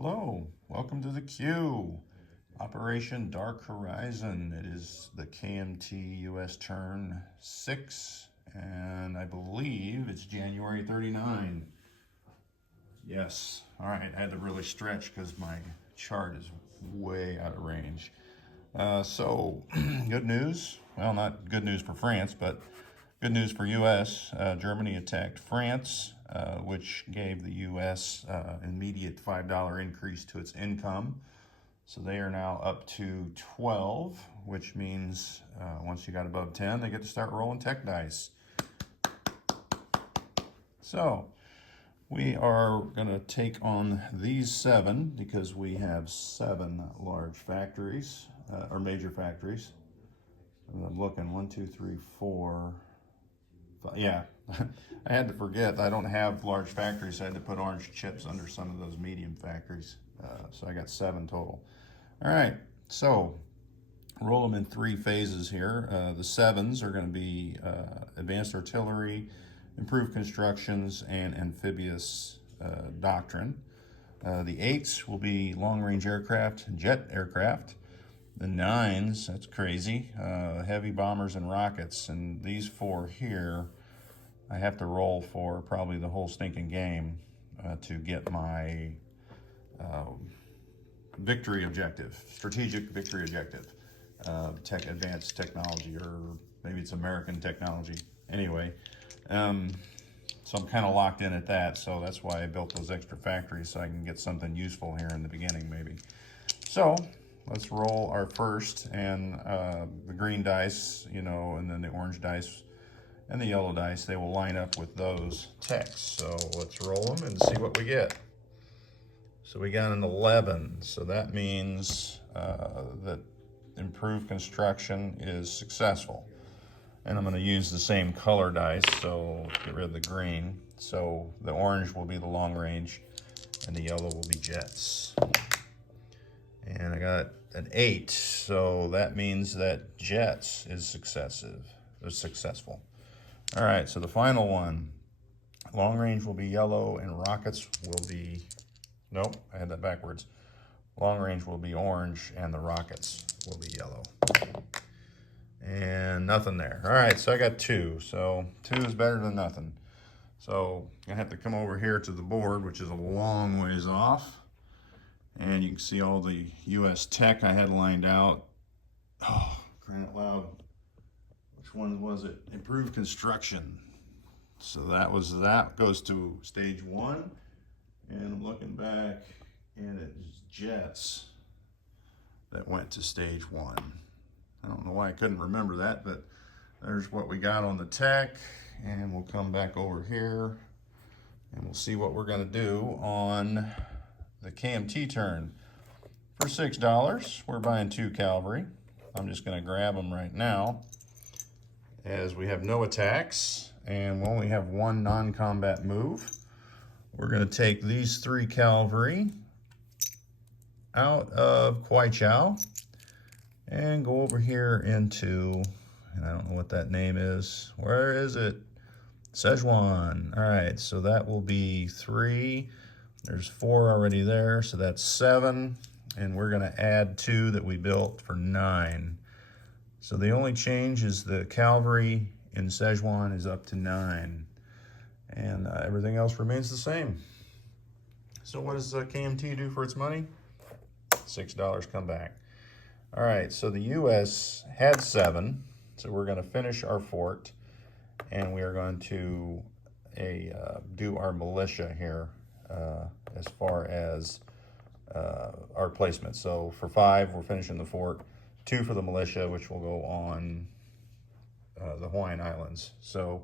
Hello, welcome to the Q. Operation Dark Horizon. It is the KMT US turn 6, and I believe it's January 39. Yes, all right, I had to really stretch because my chart is way out of range. So, good news. Well, not good news for France, but good news for U.S. Germany attacked France, which gave the U.S. Immediate $5 increase to its income. So they are now up to 12, which means once you got above 10, they get to start rolling tech dice. So we are going to take on these 7 because we have 7 large factories, or major factories. I'm looking 1, 2, 3, 4. Yeah, I had to forget I don't have large factories. So I had to put orange chips under some of those medium factories. So I got 7 total. All right, so roll them in 3 phases here. The 7s are going to be advanced artillery, improved constructions, and amphibious doctrine. The 8s will be long-range aircraft, jet aircraft. The 9s, that's crazy, heavy bombers and rockets. And these 4 here, I have to roll for probably the whole stinking game to get my victory objective, strategic victory objective, advanced technology, or maybe it's American technology. Anyway, so I'm kind of locked in at that, so that's why I built those extra factories, so I can get something useful here in the beginning maybe. So let's roll our first, and the green dice, and then the orange dice and the yellow dice, they will line up with those techs. So let's roll them and see what we get. So we got an 11, so that means that improved construction is successful. And I'm going to use the same color dice, so get rid of the green. So the orange will be the long range, and the yellow will be jets. And I got an 8, so that means that jets is successful. All right, so the final one, long range will be yellow, and rockets will be, nope, I had that backwards. Long range will be orange, and the rockets will be yellow. And nothing there. All right, so I got 2. So 2 is better than nothing. So I have to come over here to the board, which is a long ways off. And you can see all the U.S. tech I had lined out. Oh, crying out loud. Which one was it? Improved construction. So that goes to stage 1. And I'm looking back, and it's jets that went to stage 1. I don't know why I couldn't remember that, but there's what we got on the tech. And we'll come back over here, and we'll see what we're going to do on the KMT turn. For $6, we're buying 2 cavalry. I'm just going to grab them right now, as we have no attacks and we only have 1 non-combat move. We're going to take these 3 cavalry out of Kwai Chao and go over here into, and I don't know what that name is. Where is it? Szechuan. All right, so that will be 3. There's 4 already there, so that's 7. And we're going to add 2 that we built for 9. So the only change is the cavalry in Szechuan is up to 9. And everything else remains the same. So what does KMT do for its money? $6 come back. All right, so the U.S. had 7. So we're going to finish our fort. And we are going to do our militia here as far as our placement. So for 5, we're finishing the fort. 2 for the militia, which will go on the Hawaiian Islands. So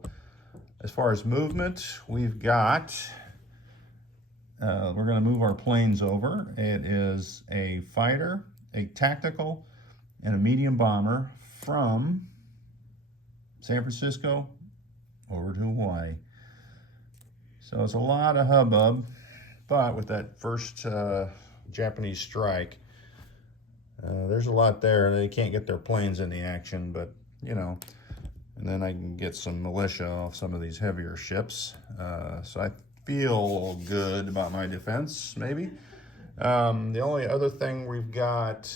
as far as movement, we've got, we're going to move our planes over. It is a fighter, a tactical, and a medium bomber from San Francisco over to Hawaii. So it's a lot of hubbub, but with that first Japanese strike, there's a lot there. They can't get their planes in the action, but and then I can get some militia off some of these heavier ships. So I feel good about my defense, maybe. The only other thing we've got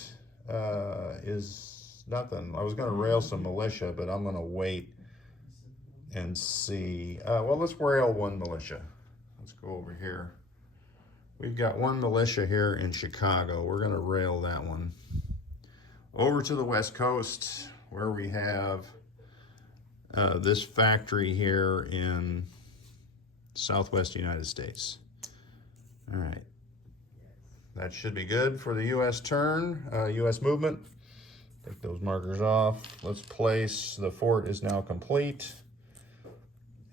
is nothing. I was going to rail some militia, but I'm going to wait and see. Well, let's rail one militia. Let's go over here. We've got one militia here in Chicago. We're going to rail that one over to the West Coast, where we have this factory here in Southwest United States. All right. That should be good for the U.S. turn, U.S. movement. Take those markers off. Let's place, the fort is now complete.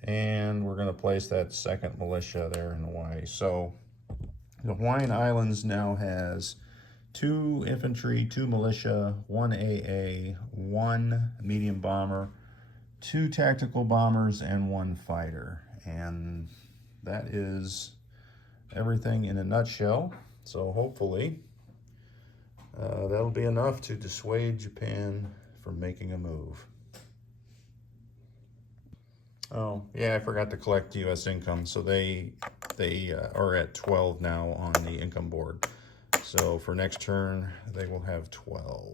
And we're going to place that second militia there in Hawaii. So the Hawaiian Islands now has 2 infantry, 2 militia, 1 AA, 1 medium bomber, 2 tactical bombers, and 1 fighter. And that is everything in a nutshell. So hopefully that'll be enough to dissuade Japan from making a move. Oh, yeah, I forgot to collect U.S. income. So they are at 12 now on the income board. So for next turn, they will have 12.